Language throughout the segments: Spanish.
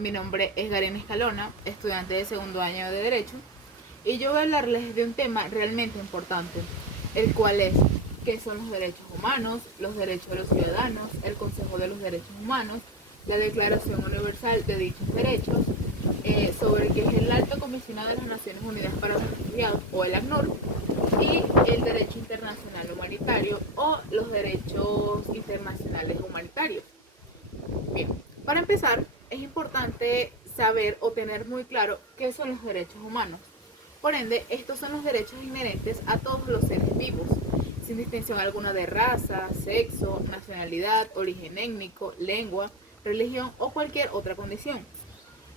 Mi nombre es Garena Escalona, estudiante de segundo año de Derecho, y yo voy a hablarles de un tema realmente importante, el cual es qué son los derechos humanos, los derechos de los ciudadanos, el Consejo de los Derechos Humanos, la Declaración Universal de dichos derechos, sobre qué es el Alto Comisionado de las Naciones Unidas para los Refugiados, o el ACNUR, y el derecho internacional humanitario o los derechos internacionales humanitarios. Bien, para empezar, es importante saber o tener muy claro qué son los derechos humanos. Por ende, estos son los derechos inherentes a todos los seres vivos, sin distinción alguna de raza, sexo, nacionalidad, origen étnico, lengua, religión o cualquier otra condición.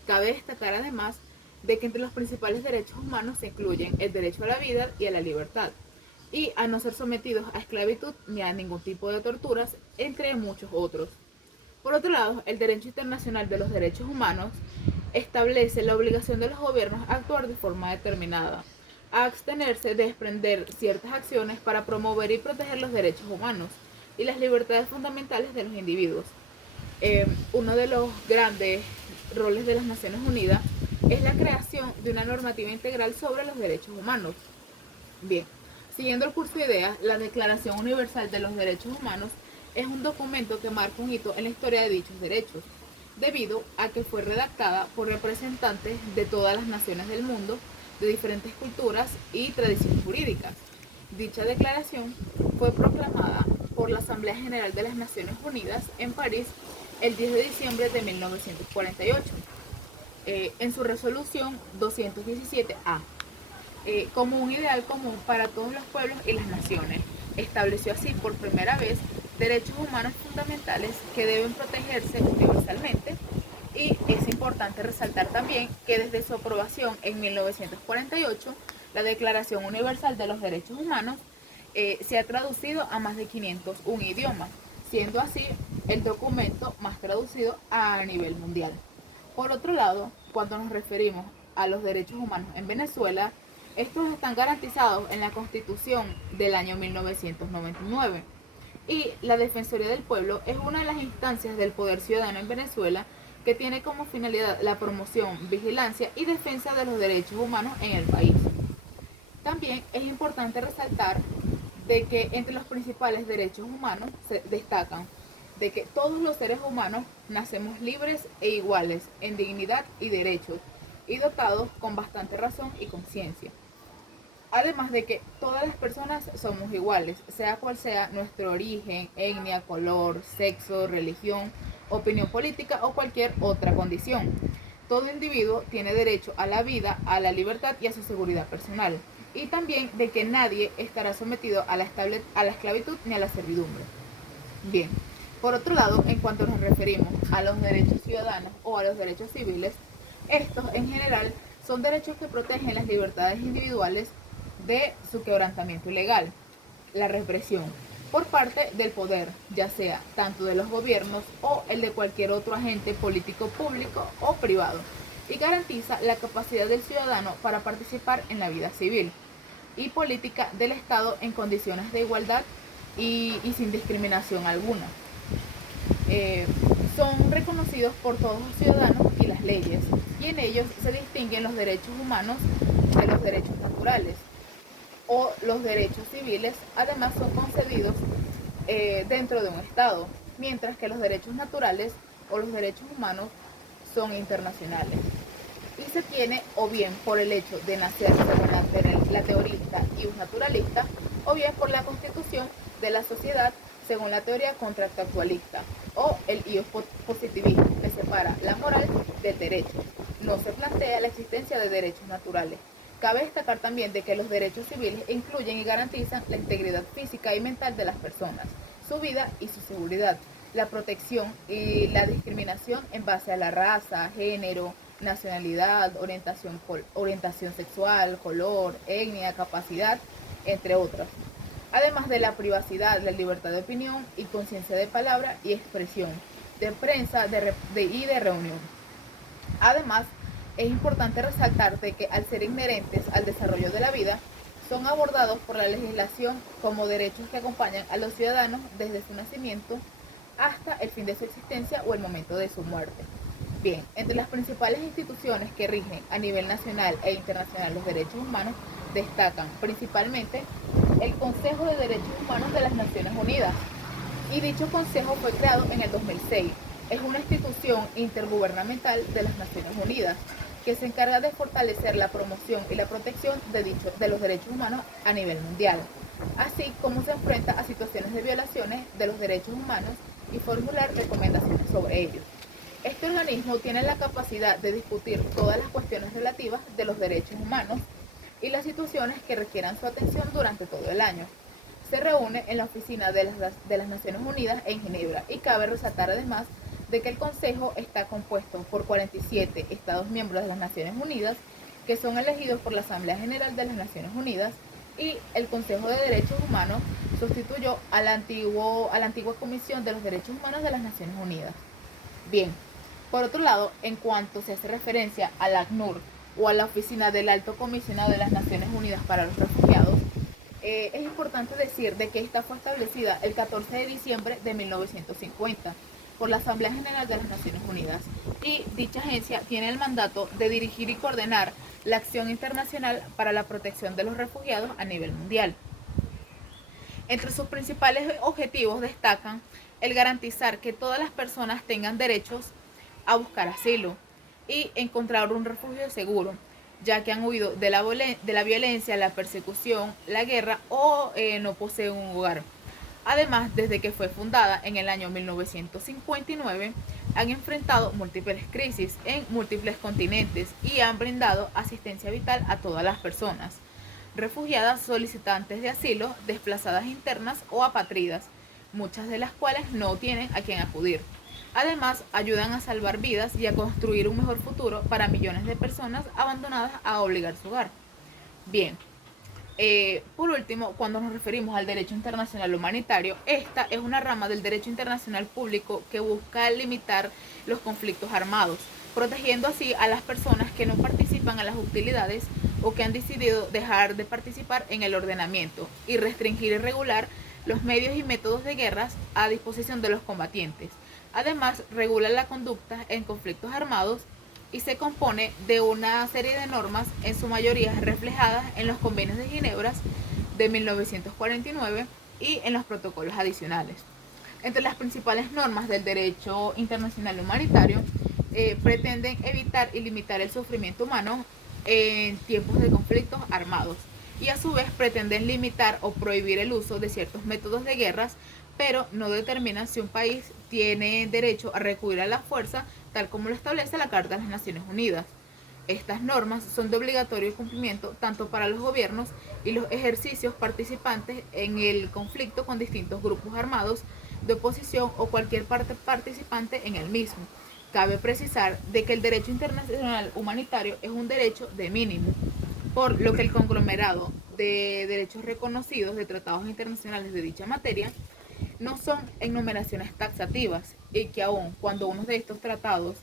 Cabe destacar además de que entre los principales derechos humanos se incluyen el derecho a la vida y a la libertad, y a no ser sometidos a esclavitud ni a ningún tipo de torturas, entre muchos otros. Por otro lado, el derecho internacional de los derechos humanos establece la obligación de los gobiernos a actuar de forma determinada, a abstenerse de desprender ciertas acciones para promover y proteger los derechos humanos y las libertades fundamentales de los individuos. Uno de los grandes roles de las Naciones Unidas es la creación de una normativa integral sobre los derechos humanos. Bien, siguiendo el curso de ideas, la Declaración Universal de los Derechos Humanos es un documento que marca un hito en la historia de dichos derechos, debido a que fue redactada por representantes de todas las naciones del mundo, de diferentes culturas y tradiciones jurídicas. Dicha declaración fue proclamada por la Asamblea General de las Naciones Unidas en París el 10 de diciembre de 1948, en su resolución 217A, como un ideal común para todos los pueblos y las naciones. Estableció así por primera vez derechos humanos fundamentales que deben protegerse universalmente, y es importante resaltar también que desde su aprobación en 1948, la Declaración Universal de los Derechos Humanos se ha traducido a más de 501 idiomas, siendo así el documento más traducido a nivel mundial. Por otro lado, cuando nos referimos a los derechos humanos en Venezuela, estos están garantizados en la Constitución del año 1999, y la Defensoría del Pueblo es una de las instancias del poder ciudadano en Venezuela que tiene como finalidad la promoción, vigilancia y defensa de los derechos humanos en el país. También es importante resaltar de que entre los principales derechos humanos se destacan de que todos los seres humanos nacemos libres e iguales en dignidad y derechos, y dotados con bastante razón y conciencia. Además de que todas las personas somos iguales, sea cual sea nuestro origen, etnia, color, sexo, religión, opinión política o cualquier otra condición. Todo individuo tiene derecho a la vida, a la libertad y a su seguridad personal. Y también de que nadie estará sometido a la esclavitud ni a la servidumbre. Bien, por otro lado, en cuanto nos referimos a los derechos ciudadanos o a los derechos civiles, estos en general son derechos que protegen las libertades individuales de su quebrantamiento ilegal, la represión por parte del poder, ya sea tanto de los gobiernos o el de cualquier otro agente político público o privado, y garantiza la capacidad del ciudadano para participar en la vida civil y política del Estado en condiciones de igualdad y sin discriminación alguna. Eh, Son reconocidos por todos los ciudadanos y las leyes, y en ellos se distinguen los derechos humanos de los derechos naturales o los derechos civiles. Además son concedidos dentro de un Estado, mientras que los derechos naturales o los derechos humanos son internacionales. Y se tiene o bien por el hecho de nacer según la teorista y un naturalista, o bien por la constitución de la sociedad según la teoría contractualista o el positivismo, que separa la moral del derecho. No se plantea la existencia de derechos naturales. Cabe destacar también de que los derechos civiles incluyen y garantizan la integridad física y mental de las personas, su vida y su seguridad, la protección y la discriminación en base a la raza, género, nacionalidad, orientación sexual, color, etnia, capacidad, entre otras. Además de la privacidad, la libertad de opinión y conciencia de palabra y expresión, de prensa y de reunión. Además, es importante resaltar de que al ser inherentes al desarrollo de la vida, son abordados por la legislación como derechos que acompañan a los ciudadanos desde su nacimiento hasta el fin de su existencia o el momento de su muerte. Bien, entre las principales instituciones que rigen a nivel nacional e internacional los derechos humanos destacan principalmente el Consejo de Derechos Humanos de las Naciones Unidas, y dicho consejo fue creado en el 2006. Es una institución intergubernamental de las Naciones Unidas que se encarga de fortalecer la promoción y la protección de los derechos humanos a nivel mundial, así como se enfrenta a situaciones de violaciones de los derechos humanos y formular recomendaciones sobre ellos. Este organismo tiene la capacidad de discutir todas las cuestiones relativas de los derechos humanos y las situaciones que requieran su atención durante todo el año. Se reúne en la oficina de las Naciones Unidas en Ginebra, y cabe resaltar además de que el Consejo está compuesto por 47 Estados miembros de las Naciones Unidas que son elegidos por la Asamblea General de las Naciones Unidas, y el Consejo de Derechos Humanos sustituyó a la antigua Comisión de los Derechos Humanos de las Naciones Unidas. Bien, por otro lado, en cuanto se hace referencia al ACNUR o a la Oficina del Alto Comisionado de las Naciones Unidas para los Refugiados, es importante decir de que esta fue establecida el 14 de diciembre de 1950 por la Asamblea General de las Naciones Unidas, y dicha agencia tiene el mandato de dirigir y coordinar la acción internacional para la protección de los refugiados a nivel mundial. Entre sus principales objetivos destacan el garantizar que todas las personas tengan derechos a buscar asilo y encontrar un refugio seguro, ya que han huido de la violencia, la persecución, la guerra o no poseen un hogar. Además, desde que fue fundada en el año 1959, han enfrentado múltiples crisis en múltiples continentes y han brindado asistencia vital a todas las personas, refugiadas, solicitantes de asilo, desplazadas internas o apátridas, muchas de las cuales no tienen a quién acudir. Además, ayudan a salvar vidas y a construir un mejor futuro para millones de personas abandonadas a obligar su hogar. Bien, por último, cuando nos referimos al derecho internacional humanitario, esta es una rama del derecho internacional público que busca limitar los conflictos armados, protegiendo así a las personas que no participan en las hostilidades o que han decidido dejar de participar en el ordenamiento, y restringir y regular los medios y métodos de guerras a disposición de los combatientes. Además, regula la conducta en conflictos armados y se compone de una serie de normas, en su mayoría reflejadas en los convenios de Ginebra de 1949 y en los protocolos adicionales. Entre las principales normas del derecho internacional humanitario, pretenden evitar y limitar el sufrimiento humano en tiempos de conflictos armados, y a su vez pretenden limitar o prohibir el uso de ciertos métodos de guerras, pero no determinan si un país tiene derecho a recurrir a la fuerza, tal como lo establece la Carta de las Naciones Unidas. Estas normas son de obligatorio cumplimiento tanto para los gobiernos y los ejercicios participantes en el conflicto con distintos grupos armados de oposición o cualquier parte participante en el mismo. Cabe precisar de que el derecho internacional humanitario es un derecho de mínimo, por lo que el conglomerado de derechos reconocidos de tratados internacionales de dicha materia no son enumeraciones taxativas, y que aun cuando uno de estos tratados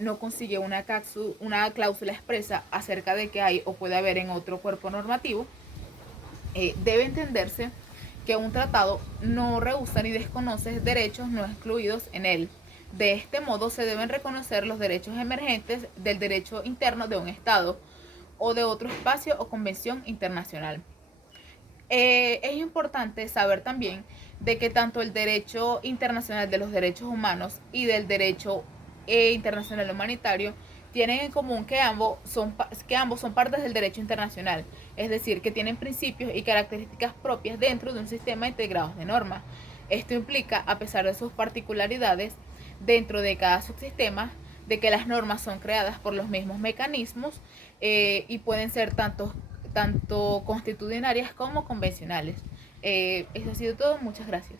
no consigue una cláusula expresa acerca de que hay o puede haber en otro cuerpo normativo, debe entenderse que un tratado no rehúsa ni desconoce derechos no excluidos en él. De este modo se deben reconocer los derechos emergentes del derecho interno de un Estado o de otro espacio o convención internacional. Es importante saber también de que tanto el derecho internacional de los derechos humanos y del derecho internacional humanitario tienen en común que ambos son partes del derecho internacional, es decir, que tienen principios y características propias dentro de un sistema integrado de normas. Esto implica, a pesar de sus particularidades dentro de cada subsistema, de que las normas son creadas por los mismos mecanismos y pueden ser tanto constitucionarias como convencionales. Eso ha sido todo. Muchas gracias.